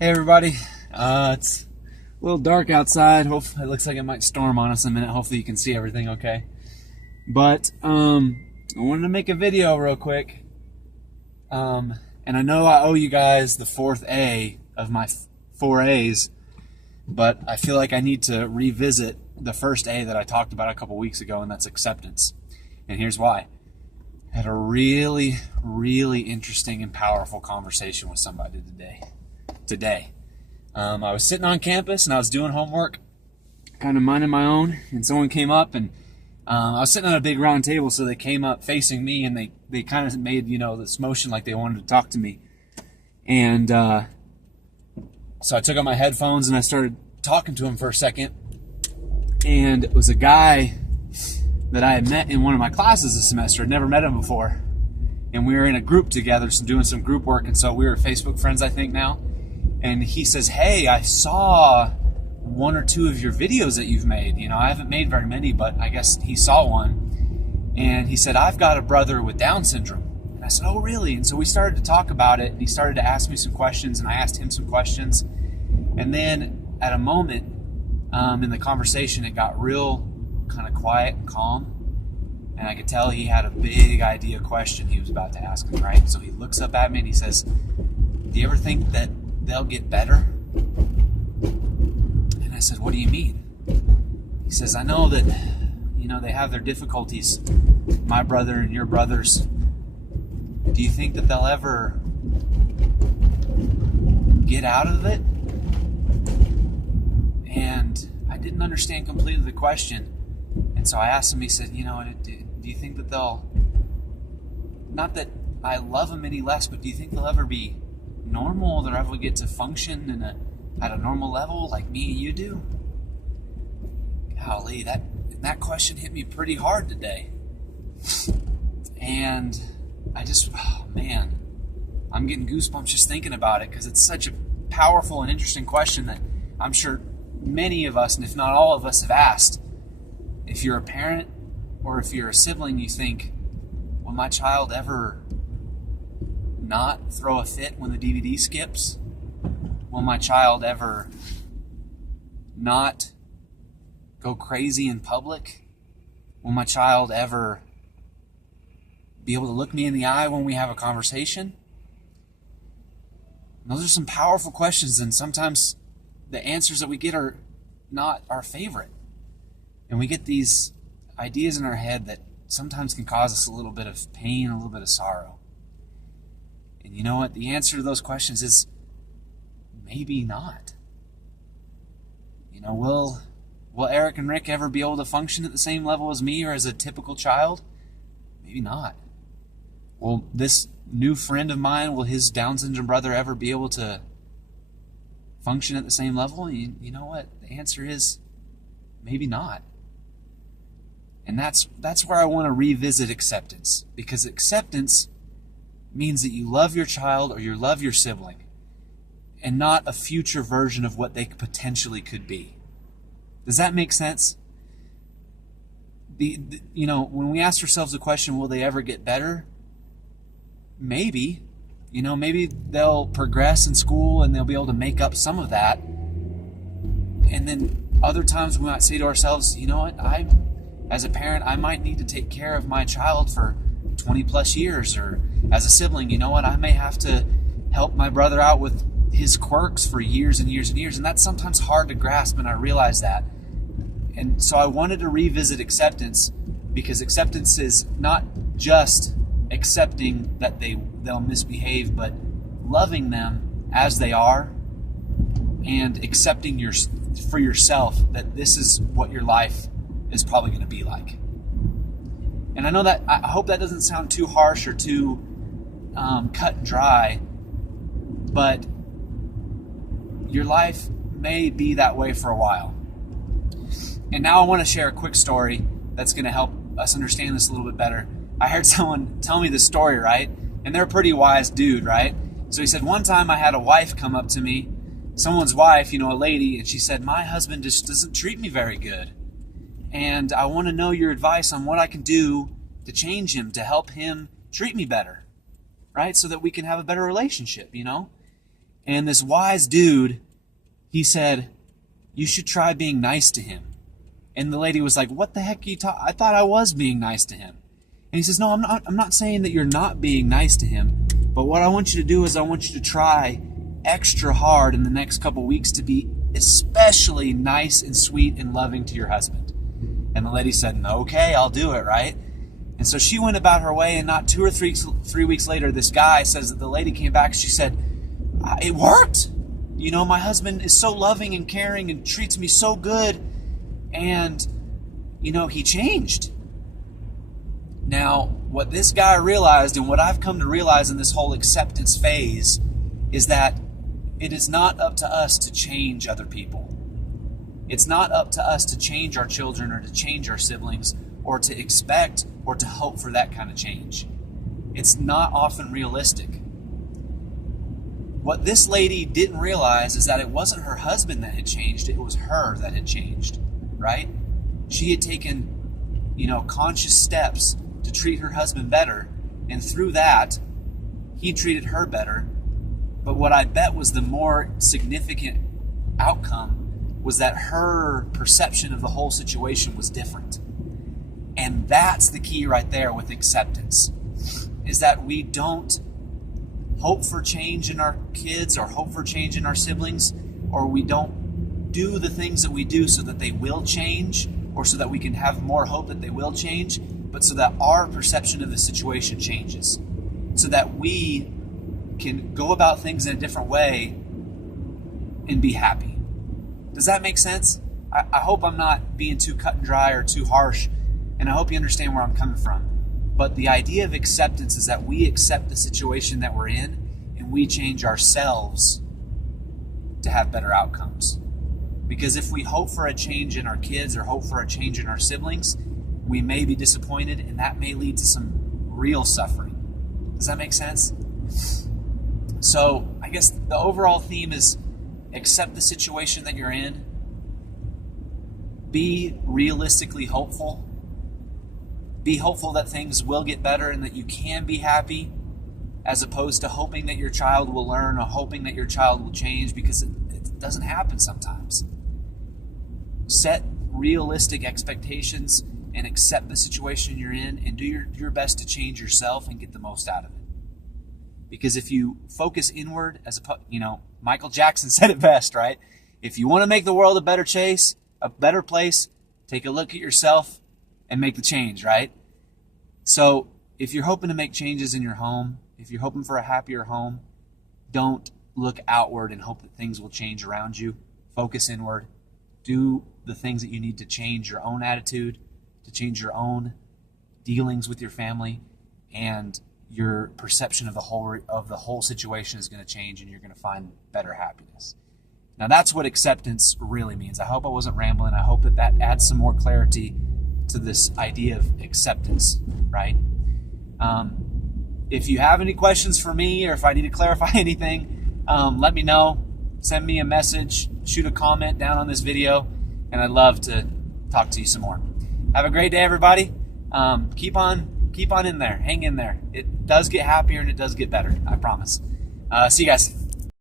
Hey everybody, it's a little dark outside. Hopefully, it looks like it might storm on us in a minute. Hopefully you can see everything okay. But I wanted to make a video real quick. And I know I owe you guys the fourth A of my four A's, but I feel like I need to revisit the first A that I talked about a couple weeks ago, and that's acceptance. And here's why. I had a really, really interesting and powerful conversation with somebody today. I was sitting on campus and I was doing homework, kind of minding my own, and someone came up and I was sitting on a big round table, so they came up facing me and they kind of made, this motion like they wanted to talk to me. And so I took out my headphones and I started talking to him for a second. And it was a guy that I had met in one of my classes this semester. I'd never met him before. And we were in a group together, doing some group work, and so we were Facebook friends, I think, now. And he says, "Hey, I saw one or two of your videos that you've made. I haven't made very many, but I guess he saw one." And he said, "I've got a brother with Down syndrome." And I said, "Oh, really?" And so we started to talk about it, and he started to ask me some questions, and I asked him some questions. And then at a moment in the conversation, it got real kind of quiet and calm. And I could tell he had a big idea question he was about to ask me, right? So he looks up at me and he says, "Do you ever think that they'll get better?" And I said, "What do you mean?" He says, "I know that, they have their difficulties, my brother and your brothers. Do you think that they'll ever get out of it?" And I didn't understand completely the question. And so I asked him, he said, "Do you think that they'll, not that I love them any less, but do you think they'll ever be normal? They'll ever get to function at a normal level like me and you do?" Golly, that question hit me pretty hard today. And man, I'm getting goosebumps just thinking about it, because it's such a powerful and interesting question that I'm sure many of us, and if not all of us, have asked. If you're a parent or if you're a sibling, you think, will my child ever not throw a fit when the DVD skips? Will my child ever not go crazy in public? Will my child ever be able to look me in the eye when we have a conversation? And those are some powerful questions, and sometimes the answers that we get are not our favorite. And we get these ideas in our head that sometimes can cause us a little bit of pain, a little bit of sorrow. And you know what? The answer to those questions is maybe not. Will Eric and Rick ever be able to function at the same level as me or as a typical child? Maybe not. Will this new friend of mine, will his Down syndrome brother ever be able to function at the same level? You know what? The answer is maybe not. And that's where I want to revisit acceptance, because acceptance means that you love your child or you love your sibling, and not a future version of what they potentially could be. Does that make sense? When we ask ourselves the question, will they ever get better? Maybe. Maybe they'll progress in school and they'll be able to make up some of that. And then other times we might say to ourselves, you know what, as a parent, I might need to take care of my child for 20 plus years. Or as a sibling, I may have to help my brother out with his quirks for years and years and years. And that's sometimes hard to grasp, and I realize that. And so I wanted to revisit acceptance, because acceptance is not just accepting that they'll misbehave, but loving them as they are, and accepting for yourself that this is what your life is probably going to be like. And I hope that doesn't sound too harsh or too cut and dry, but your life may be that way for a while. And now I want to share a quick story that's going to help us understand this a little bit better. I heard someone tell me this story, right? And they're a pretty wise dude, right? So he said, one time I had a wife come up to me, someone's wife, a lady, and she said, "My husband just doesn't treat me very good. And I want to know your advice on what I can do to change him, to help him treat me better, right? So that we can have a better relationship, And this wise dude, he said, you should try being nice to him. And the lady was like, what the heck are you talking? I thought I was being nice to him. And he says, no, I'm not saying that you're not being nice to him. But what I want you to do is I want you to try extra hard in the next couple weeks to be especially nice and sweet and loving to your husband. And the lady said, okay, I'll do it, right? And so she went about her way, and not 2 or 3 weeks later, this guy says that the lady came back and she said, it worked. You know, my husband is so loving and caring and treats me so good. And, you know, he changed. Now, what this guy realized, and what I've come to realize in this whole acceptance phase, is that it is not up to us to change other people. It's not up to us to change our children or to change our siblings or to expect or to hope for that kind of change. It's not often realistic. What this lady didn't realize is that it wasn't her husband that had changed, it was her that had changed, right? She had taken, you know, conscious steps to treat her husband better, and through that, he treated her better. But what I bet was the more significant outcome was that her perception of the whole situation was different. And that's the key right there with acceptance, is that we don't hope for change in our kids or hope for change in our siblings, or we don't do the things that we do so that they will change or so that we can have more hope that they will change, but so that our perception of the situation changes, so that we can go about things in a different way and be happy. Does that make sense? I hope I'm not being too cut and dry or too harsh, and I hope you understand where I'm coming from. But the idea of acceptance is that we accept the situation that we're in and we change ourselves to have better outcomes. Because if we hope for a change in our kids or hope for a change in our siblings, we may be disappointed, and that may lead to some real suffering. Does that make sense? So I guess the overall theme is accept the situation that you're in. Be realistically hopeful. Be hopeful that things will get better and that you can be happy, as opposed to hoping that your child will learn or hoping that your child will change, because it doesn't happen sometimes. Set realistic expectations and accept the situation you're in, and do your best to change yourself and get the most out of it. Because if you focus inward, Michael Jackson said it best, right? If you want to make the world a better place, take a look at yourself and make the change, right? So if you're hoping to make changes in your home, if you're hoping for a happier home, don't look outward and hope that things will change around you. Focus inward. Do the things that you need to change your own attitude, to change your own dealings with your family, and your perception of the whole situation is going to change, and you're going to find better happiness. Now that's what acceptance really means. I hope I wasn't rambling. I hope that adds some more clarity to this idea of acceptance, right? If you have any questions for me, or if I need to clarify anything, let me know. Send me a message, shoot a comment down on this video, and I'd love to talk to you some more. Have a great day, everybody. Keep on in there. Hang in there. It does get happier and it does get better. I promise. See you guys.